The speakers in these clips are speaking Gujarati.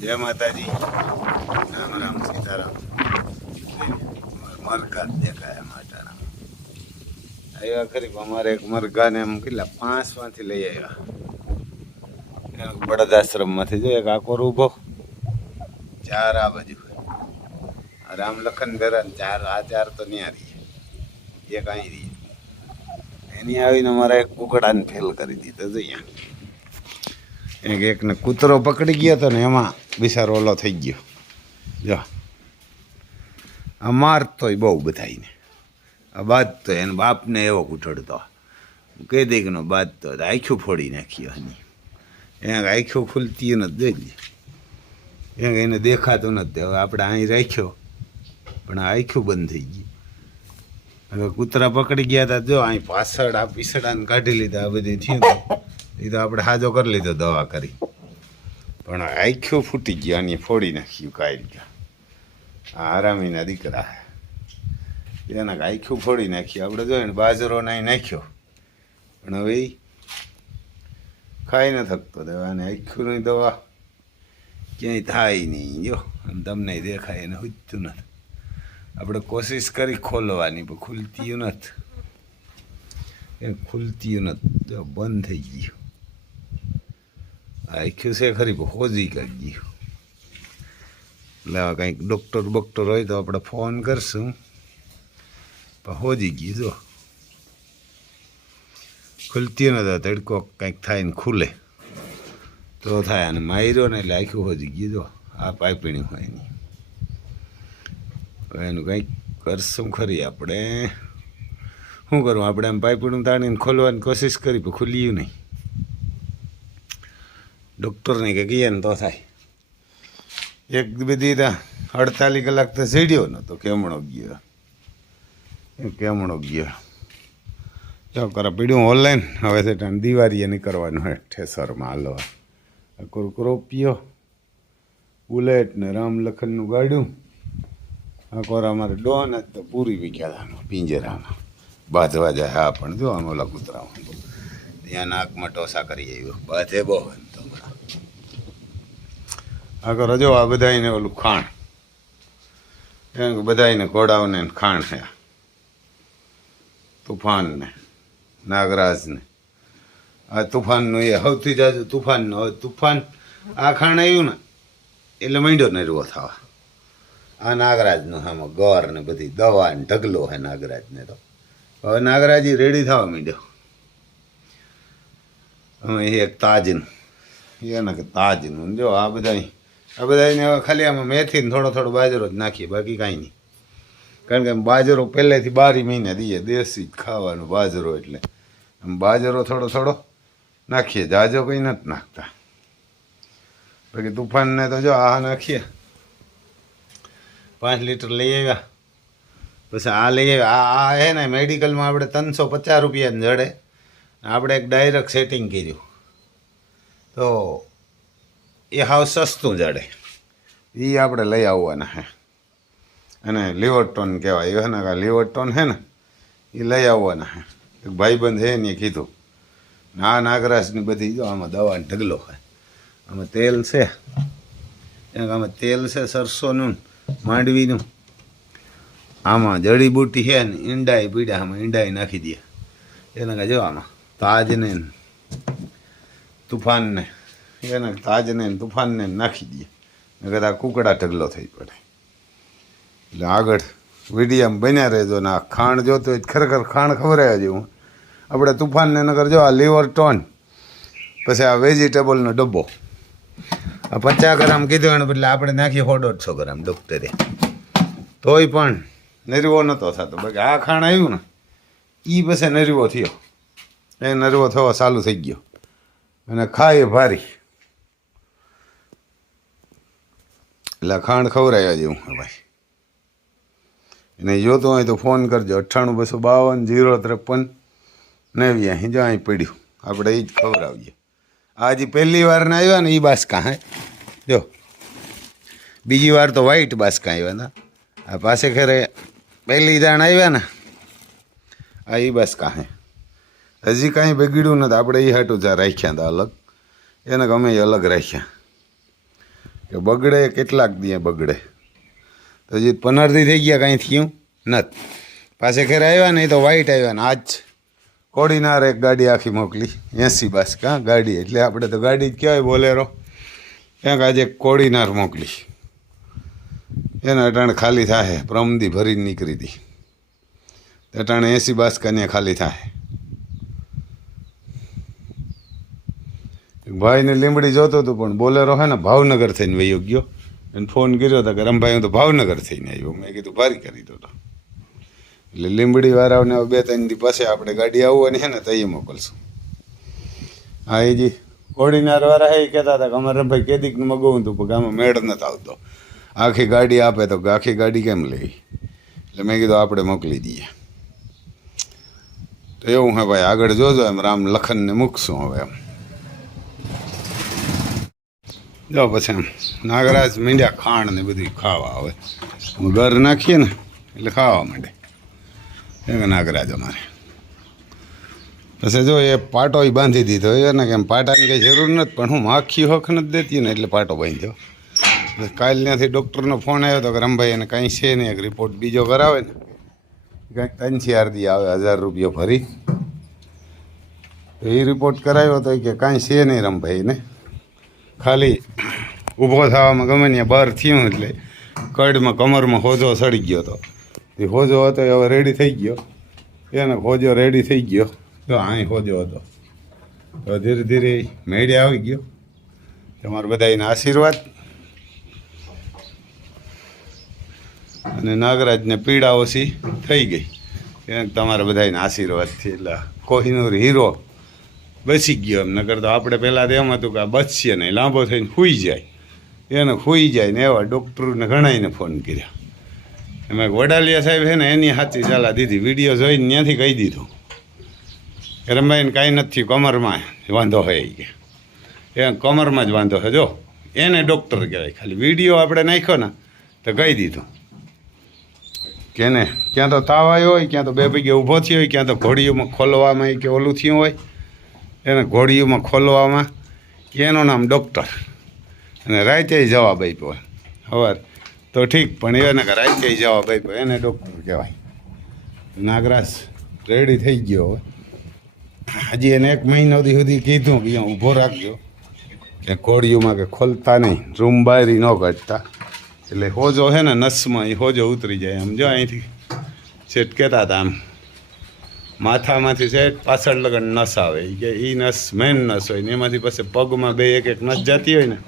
જય માતાજી, રામ રામ સીતારામ. મરઘા દેખાય માટાના આવ્યા ખરી. અમારે એક મરઘાને એમ કેટલા 5માંથી લઈ આવ્યા બળદ આશ્રમમાંથી. જો એક આકોર ઊભો, 4 આ બાજુ, રામ લખન ભેરા 4 આ 4 તો ન્યા રહીએ, એક અહીં રહીએ. એની આવીને અમારા એક કુકડાને ફેલ કરી દીધો. જોઈએ એકને કૂતરો પકડી ગયો હતો ને એમાં બિચારો ઓલો થઈ ગયો. જો આ મારતોય બહુ બધાઈને, આ બાદતો એને બાપને એવો કૂટડતો, કહી દે કે નો બાદતો આખું ફોડી નાખ્યો. એની એને આખું ખુલતી નથી, જોઈ લે એને દેખાતું નથી. હવે આપણે અહીં રાખ્યો પણ આ આખું બંધ થઈ ગયું. હવે કૂતરા પકડી ગયા હતા. જો અહીં પાછળ આ પીસડાને કાઢી લીધા, આ બધી થયું એ તો આપણે હાજો કરી લીધો દવા કરી, પણ આખું ફૂટી ગયું. આની ફોડી નાખ્યું કાઢી ગયા. આ આરામીના દીકરા એના આખું ફોડી નાખ્યું. આપણે જોઈએ ને બાજરો નાઈ નાખ્યો, પણ હવે એ ખાઈ ન થકતો. અને આખુંની દવા ક્યાંય થાય નહીં. જો આમ તમને દેખાય એને હુજતું નથી. આપણે કોશિશ કરી ખોલવાની પણ ખુલતી નથી, એ ખુલતી નથી. જો બંધ થઈ ગયું. આખ્યું છે ખરી પણ હોજી કાઢી ગયું. એટલે હવે કંઈક ડૉક્ટર હોય તો આપણે ફોન કરશું, પણ હોજી ગયું. જો ખુલતી નથી. તડકો કંઈક થાય ને ખુલે તો થાય. અને માર્યો ને એટલે આખું હોજી ગયું. જો આ પાઇપીણી હોય નહીં. હવે એનું કંઈક કરશું ખરી આપણે. શું કરવું આપણે? આમ પાઇપીણું તાણીને ખોલવાની કોશિશ કરી પણ ખુલ્યું નહીં. ડૉક્ટરને કે કહીએ ને તો થાય. એક બધી 48 કલાક તો સીડ્યો નહોતો, કેમણો ગયો. જો કરા પીડ્યું ઓનલાઈન. હવે છે ટાઈમ દિવાળીએ નીકળવાનું હોય ઠેસરમાં હાલવા. કોરોપિયો બુલેટ ને રામ લખનનું ગાડ્યું. આ કોરા અમારે ડોન જ તો પૂરી વિખ્યાત પિંજરામાં બાંધવા જાય. હા પણ જો આમ ઓલા કૂતરામાં ત્યાં નાકમાં ટોસા કરી આવ્યો. બાંધે બહુ તો આ કરો. જો આ બધાને ઓલું ખાણ, એમ કે બધાને ઘોડાઓને ખાણ છે. તુફાનને નાગરાજને આ તુફાનનું એ સૌથી જાજુ તુફાનનું. હવે તુફાન આ ખાણ આવ્યું ને એટલે માંડ્યો નરવો થવા. આ નાગરાજનું આમાં ગોર ને બધી દવા ને ઢગલો હે નાગરાજને. તો હવે નાગરાજ રેડી થવા માંડ્યો. હવે એક તાજનું એને કે તાજનું. જો આ બધાને હવે ખાલી આમાં મેથી ને થોડો બાજરો જ નાખીએ, બાકી કાંઈ નહીં. કારણ કે બાજરો પહેલેથી 12 મહિને દઈએ, દેશી જ ખાવાનો બાજરો. એટલે આમ બાજરો થોડો નાખીએ, જાજો કંઈ નથી નાખતા. બાકી તુફાનને તો જો આ નાખીએ. 5 લીટર લઈ આવ્યા. પછી આ લઈ આવ્યા. આ હે ને મેડિકલમાં આપણે 350 રૂપિયાને જડે. આપણે એક ડાયરેક્ટ સેટિંગ કર્યું તો એ હાવ સસ્તું જડે. એ આપણે લઈ આવવાના હે. અને લિવરટોન કહેવાય એ ને, લિવરટોન હે ને એ લઈ આવવાના હે. એક ભાઈબંધ હે ને કીધું. આ નાગરાજની બધી જો આમાં દવાનો ઢગલો હોય. આમાં તેલ છે, આમાં તેલ છે સરસોનું, માંડવીનું. આમાં જડીબુટી છે ને ઈંડાઈ પીડા, આમાં ઈંડાઈ નાખી દે. એને કાંઈ જો આમાં તાજને તુફાનને, એને તાજને તુફાનને નાખી દે. કદાચ કુકડા ઢગલો થઈ પડે. એટલે આગળ વિડીયામાં બન્યા રહેજો. ને આ ખાણ જોતો હોય ખરેખર ખાણ ખવડાવ્યા જેવું. આપણે તુફાનને નગર જો આ લિવરટોન, પછી આ વેજીટેબલનો ડબ્બો. આ 50 ગ્રામ કીધું એને બદલે આપણે નાખીએ 150 ગ્રામ ડૉક્ટરે. તોય પણ નરવો નહોતો થતો. બાકી આ ખાણ આવ્યું ને એ પછી નરવો થયો. એ નરવો થવા ચાલુ થઈ ગયો. અને ખાય ભારી. એટલે ખાંડ ખવડાવ્યા જેવું ભાઈ. એને જોતો હોય તો ફોન કરજો. 98 252 053 89. જો અહીં પડ્યું, આપણે એ જ ખવડાવીએ. આજે પહેલી વાર ને આવ્યા ને એ બાસકા હે. જો બીજી વાર તો વ્હાઈટ બાસકા આવ્યા હતા. આ પાસે ખેરે પહેલી દાણ આવ્યા ને આ એ બાસકા હે. હજી કાંઈ બગડ્યું નથી. આપણે એ હાટું રાખ્યા હતા અલગ. એને ગમે એ અલગ રાખ્યા. કે બગડે કેટલાક દી બગડે. તો હજી 15 દી થઈ ગયા, કાંઈ થયું નથી. પાસે ખેર આવ્યા નહીં તો વાઈટ આવ્યા ને આજ કોડીનાર એક ગાડી આખી મોકલી 80 બસ કાં ગાડી, એટલે આપણે તો ગાડી જ કહેવાય બોલેરો. ક્યાંક આજે કોડીનાર મોકલી, એને અટાણે ખાલી થાય. પ્રમદી ભરીને નીકળી હતી, અટાણે 80 બાસકાને ખાલી થાય. ભાઈને લીંબડી જોતો હતું પણ બોલેરો હે ને ભાવનગર થઈને વયો ગયો. એને ફોન કર્યો હતો કે રમભાઈ હું તો ભાવનગર થઈને આવ્યો. મેં કીધું ભારી કરી દો. એટલે લીંબડી વાળાઓને 2-3 દી પછી આપણે ગાડી આવવાની છે ને તો એ મોકલશું. હા એ જી કોડીનાર વાળા એ કહેતા હતા કે અમારે રમભાઈ કેદીકનું મગાવું હતું પણ આમાં મેળ નથી આવતો. આખી ગાડી આપે તો આખી ગાડી કેમ લેવી? એટલે મેં કીધું આપણે મોકલી દઈએ. તો એવું હે ભાઈ, આગળ જોજો એમ રામ લખનને મૂકશું હવે એમ. જો પછી એમ નાગરાજ મીંડ્યા ખાણ ને બધું ખાવા આવે. ઘર નાખીએ ને એટલે ખાવા માંડે નાગરાજ અમારે. પછી જો એ પાટો બાંધી દીધો એને કેમ પાટાની કંઈ જરૂર નથી, પણ હું માખી હોખ નથી દેતી ને એટલે પાટો બાંધ્યો. કાલ ત્યાંથી ડૉક્ટરનો ફોન આવ્યો હતો કે રમભાઈ એને કાંઈ છે નહીં, એક રિપોર્ટ બીજો કરાવે ને કાંઈક 3-4 દી આવે 1000 રૂપિયા ભરી. તો એ રિપોર્ટ કરાવ્યો તો કે કાંઈ છે નહીં રમભાઈને, ખાલી ઊભો થવામાં ગમે ત્યાં બહાર થયું એટલે કડમાં કમરમાં હોજો સડી ગયો હતો. એ હોજો હતો એ હવે રેડી થઈ ગયો. એને હોજો રેડી થઈ ગયો. જો અહીં હોજો હતો તો ધીરે ધીરે મેળે આવી ગયો. તમારા બધાના આશીર્વાદ અને નાગરાજને પીડા ઓછી થઈ ગઈ તમારા બધાના આશીર્વાદથી. એટલે કોહિનૂર હીરો બચી ગયો. એમ નકર તો આપણે પહેલાં તો એમ હતું કે આ બચશે નહીં, લાંબો થઈને સૂઈ જાય. એને સૂઈ જાય ને એવા ડૉક્ટરને ઘણાઈને ફોન કર્યા. એમાં વડાલિયા સાહેબ છે ને એની સાચી સલાહ દીધી. વિડીયો જોઈને ત્યાંથી કહી દીધું કે રમભાઈને કાંઈ નથી, કમરમાં વાંધો હોય કે એ કમરમાં જ વાંધો છે. જો એને ડૉક્ટર કહેવાય. ખાલી વિડીયો આપણે નાખ્યો ને તો કહી દીધું કે એને ક્યાં તો તાવ આવ્યો હોય, ક્યાં તો 2 પૈકી ઊભો થયો હોય, ક્યાં તો ઘોડીઓમાં ખોલવામાં કે ઓલું થયું હોય, એને ઘોડીઓમાં ખોલવામાં એનું નામ ડૉક્ટર. અને રાતે જવાબ આપ્યો સવાર તો ઠીક, પણ એને રાતે જવાબ આપ્યો એને ડૉક્ટર કહેવાય. નાગરાજ રેડી થઈ ગયો. હવે હજી એને 1 મહિના સુધી કીધું કે અહીંયા ઊભો રાખજો કે ઘોડીઓમાં કે ખોલતા નહીં, રૂમ બારી ન કાઢતા. એટલે હોજો છે ને નસમાં એ હોજો ઉતરી જાય. આમ જો અહીંથી સેટ કહેતા હતા આમ માથામાંથી સેટ પાછળ લગન નસ આવે કે એ નસ મેન નસ હોય ને એમાંથી પછી પગમાં 2-1 નસ જતી હોય ને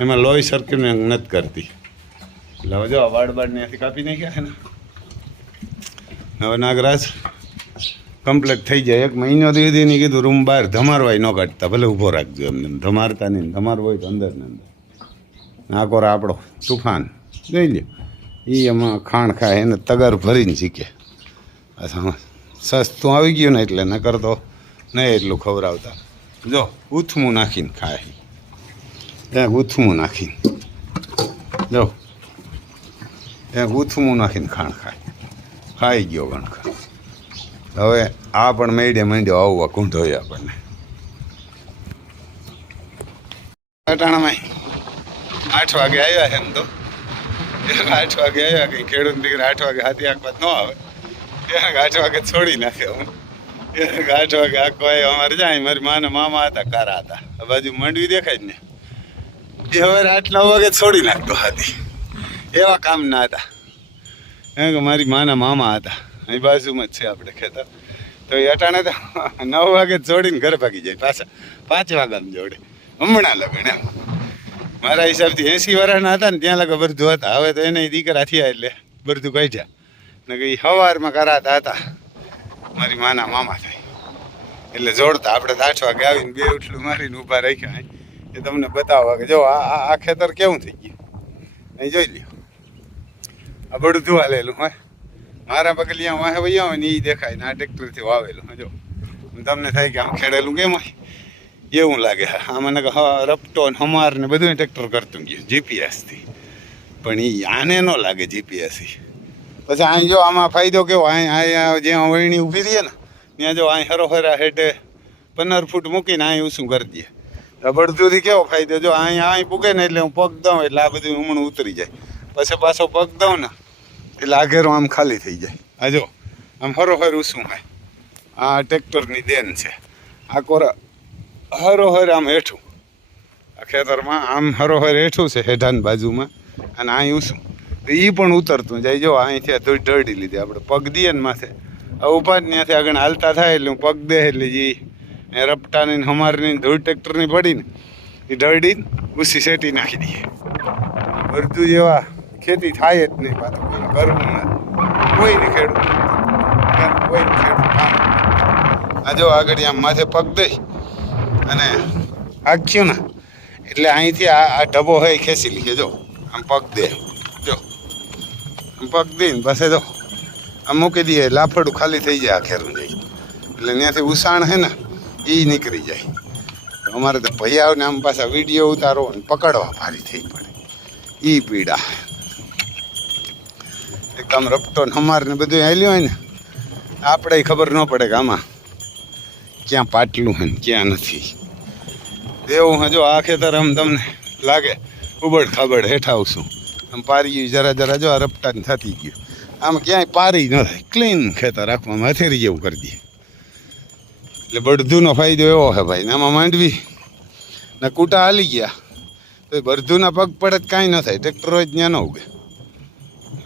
એમાં લોહી સર્ક્યુલેટ નથી કરતી. એટલે હવે જો વાળબાળને ત્યાંથી કાપી નાખ્યા છે ને. હવે નાગરાજ કમ્પ્લીટ થઈ જાય. 1 મહિનો સુધી નહીં કીધું રૂમ બહાર ધમારવાય ન કાઢતા, ભલે ઊભો રાખજો એમને. ધમારતા નહીં, ધમારવો હોય તો અંદર ને અંદર. નાકોરા આપણો તુફાન જોઈ લ્યો એ એમાં ખાણ ખાય એને તગાર ભરીને શીખે. સસ્તું આવી ગયું ને એટલે ન કરતો નહીં એટલું ખવડાવતા. જો ઉથમું નાખીને ખાય, ત્યાં ઉથમું નાખીને જો ત્યાં ઉથમું નાખીને ખાણ ખાય. ખાઈ ગયો ગણખા. હવે આ પણ મેળે માંડ્યો આવવા કૂંઢો આપણને. અટાણામાં 8 વાગે આવ્યા છે એમ તો. 8 વાગે આવ્યા, કંઈ ખેડૂત દીકરા 8 વાગે હાથી આંકવા ન આવે. 8 વાગે છોડી નાખે. હું 8 વાગે આંકવા આવ્યો. અમારે જાય મારી માને મામા હતા, કારા હતા. આ બાજુ માંડવી દેખાય જ ને એ હવે 8-9 વાગે છોડી નાખતો હાથી. એવા કામ ના હતા. એમ કે મારી માના મામા હતા, અહીં બાજુમાં જ છે આપણે ખેતર. તો એ અટાણે તો 9 વાગે છોડીને ઘરે ભાગી જાય પાછા. 5 વાગ્યામાં જોડે હમણાં લગન એમ. મારા હિસાબથી 80 વર્ષના હતા ને ત્યાં લગા બધું હતા. હવે તો એને દીકરા થયા એટલે બધું કાઢ્યા ને કે સવારમાં કરાતા હતા. મારી માના મામા થાય એટલે જોડતા. આપણે તો 8 વાગે આવીને 2 ઉઠલું મારીને ઊભા રાખ્યા. એ તમને બતાવવા કે જો આ ખેતર કેવું થઈ ગયું અહીં જોઈ લ્યો. આ બધું ધોવા લેલું હોય. મારા બગલિયા વાહે વૈયા હોય ને એ દેખાય ને આ ટ્રેક્ટરથી વાવેલું. જો તમને થાય કે આમ ખેડેલું કેમ હોય એવું લાગે. આમાં રપટો ને હમાર ને બધું ટ્રેક્ટર કરતું ગયું જીપીએસથી, પણ એ આને ન લાગે જીપીએસથી. પછી અહીં જો આમાં ફાયદો કેવો, અહીંયા જ્યાં વળણી ઊભી રહીએ ને ત્યાં જો અહીં હરોહરા હેઠે 15 ફૂટ મૂકીને અહીં શું કરી દઈએ બળદુથી કેવો ફાયદો, જો અહીં પૂગે ને એટલે હું પગ દઉં એટલે આ બધું હમણાં ઉતરી જાય, પછી પાછો પગ દઉં ને એટલે આ ઘેરો આમ ખાલી થઈ જાય. આ જો આમ હરોહર ઉસું હોય, આ ટ્રેક્ટરની દેન છે. આ કોરા હરોહર આમ હેઠું આ ખેતરમાં આમ હરોહર હેઠું છે હેઠાની બાજુમાં, અને અહીં ઉસું તો એ પણ ઉતરતું જાય. જો અહીંથી ધૂળ ઢળી લીધી, આપણે પગ દઈએ ને માથે ઊભા જ ત્યાંથી આગળ હાલતા થાય એટલે હું પગ દે એટલે જે રપટાની હમારની ધૂળ ટ્રેક્ટરની પડી ને એ ઢળીને ઉસી શેટી નાખી દઈએ. બધું જેવા ખેતી થાય જ નહીં, પાછું કોઈ કરવું ના, કોઈને ખેડવું કોઈને ખેડવું કામ. આ જો આગળ આમ માથે પગ દઈ અને આખ્યું ને એટલે અહીંથી આ ઢબો હોય ખેંચી લઈએ. જો આમ પગ દે, જો આમ પગ દઈને પાસે જો આમ મૂકી દઈએ, લાફડું ખાલી થઈ જાય આખેરું જઈ, એટલે ત્યાંથી ઉસાણ છે ને એ નીકળી જાય. અમારે તો ભૈયાઓને આમ પાછા વિડીયો ઉતારો ને પકડવા ભારી થઈ પડે, એ પીડા. એક આમ રપટો ને હમાર ને બધું હાલ્યું હોય ને આપણે ખબર ન પડે કે આમાં ક્યાં પાટલું હોય ને ક્યાં નથી. એવું જો આ ખેતર આમ તમને લાગે ઉબડ ખાબડ હેઠા આવશું, આમ પારી જરા જરા જો આ રપટાને થતી ગયું, આમ ક્યાંય પારી ન થાય, ક્લીન ખેતર આખવામાં હથેરી જેવું કરી દે. એટલે બળધુનો ફાયદો એવો છે ભાઈ, ને આમાં માંડવી ને કૂટા હાલી ગયા તો બળધુના પગ પડે જ કાંઈ ન થાય, ટ્રેક્ટરો જ ત્યાં ન ઉગે.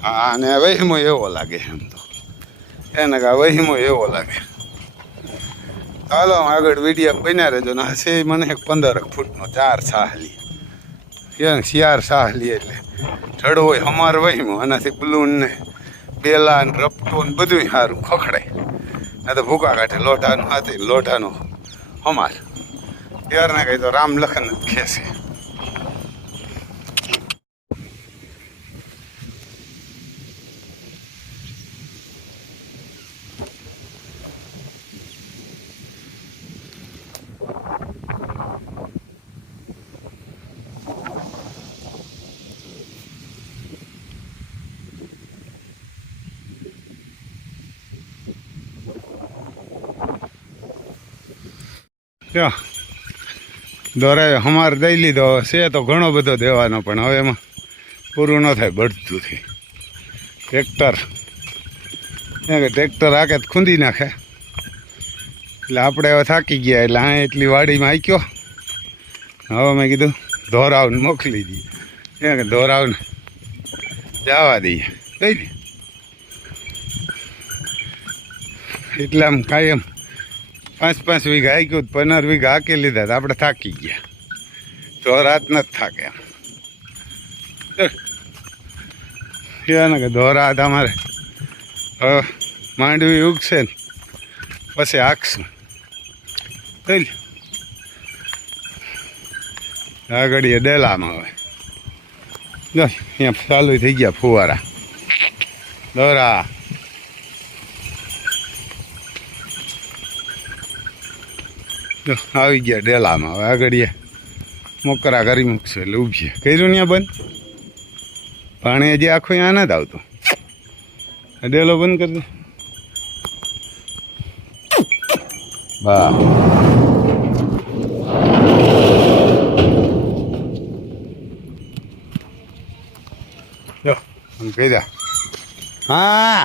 હા, અને વહીમો એવો લાગે, એમ તો એને કા વહીમો એવો લાગે. ચાલો આગળ વિડીયો બન્યા રહેજો. ને છે મને 15 ફૂટનો 4 સાહલી, ક્યાં 4 સાહલી એટલે ઠડો હોય હમાર વહીમો, આનાથી બલૂન ને બેલા ને રપટો ને બધું સારું ખખડાય. આ તો ભૂકા કાઢે લોઢાનું હાથી લોઢાનું હમાર, ત્યારના કંઈ તો રામ લખન જ ખેંચે. દોરે હમાર દઈ લીધો છે તો ઘણો બધો દેવાનો, પણ હવે એમાં પૂરું ન થાય બળદુથી. ટ્રેક્ટર આકે ખૂંદી નાખે એટલે આપણે હવે થાકી ગયા, એટલે આ એટલી વાડીમાં આક્યો. હવે મેં કીધું ધોરાવને મોકલી દઈએ, કે ધોરાવને જવા દઈએ કઈ ને, એટલે આમ કાયમ 5-5 વીઘા આક્યું, 15 વીઘા હાકી લીધા તો આપણે થાકી ગયા. તો રાત નથી થાકે એમ કે ધોરાત અમારે હવે માંડવી ઉગશે ને પછી હાંકશું. થઈ આગળ ડેલામાં હવે જો અહીંયા ચાલુ થઈ ગયા ફુવારા દોરા. આવી ગયા ડેલામાં, હવે આગળ મોકરા કરી મૂકશે એટલે ઉભીએ. કર્યું ત્યાં બંધ, પાણી હજી આખું અહીંયા નથી આવતું. ડેલો બંધ કરી દે. વાહ, જો આમ કહી દે. હા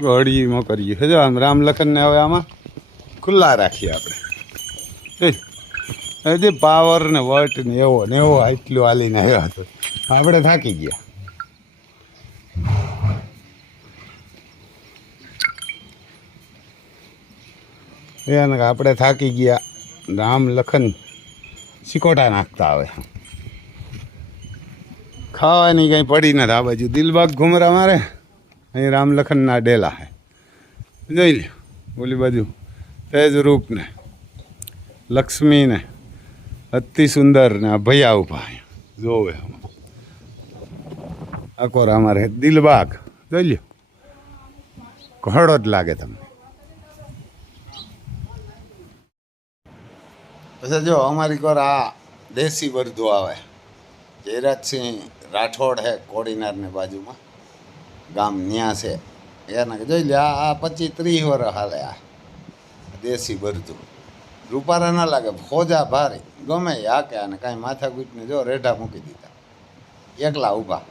ઘડીમાં કરીએ જો આમ રામ લખનને હવે આમાં ખુલ્લા રાખીએ આપણે. હજી પાવર ને વટ ને એવો આટલું હાલીને આવ્યો હતો, આપણે થાકી ગયા. એને આપણે થાકી ગયા. રામ લખન સિકોટા નાખતા આવે, ખાવાની કંઈ પડી નથી. આ બાજુ દિલબાગ ઘુમરા મારે, અહીં રામ લખનના ડેલા હે, જોઈ લે. ઓલી બાજુ તેજ રૂપ ને લક્ષ્મી ને અતિ સુંદર ને આ ભૈયા ઉભા જોવે. આકોરા અમારે દિલબાગ જોઈ લ્યો, ઘડો જ લાગે તમને. પછી જો અમારી કોર આ દેશી બરધું આવે, જયરાજસિંહ રાઠોડ હે કોડીનારની બાજુમાં ગામ ન્યા છે. એને જોઈ લે આ 25-30 વર્ષ હાલે આ દેશી બરધું. રૂપારા ના લાગે, ખોજા ભારે ગમે હાકે, અને કાંઈ માથાકૂટને જો રેઢા મૂકી દીધા, એકલા ઊભા.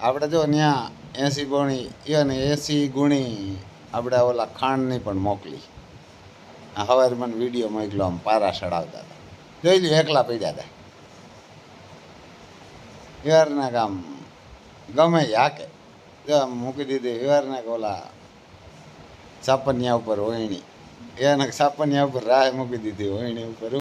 આપણે જો ત્યાં 80 ગુણી અને 80 ગુણી આપણે ઓલા ખાંડની પણ મોકલી. આ સવારે મને વિડીયો મોકલો, આમ પારા ચડાવતા હતા, જોઈ લ્યો એકલા પડ્યા હતા. વ્યવહારના કામ ગમે હાકે, જો આમ મૂકી દીધી વ્યવહારના ઓલા સાપનિયા ઉપર હોયણી, એને સાપનિયા ઉપર રાહ મૂકી દીધી હોયણી ઉપર.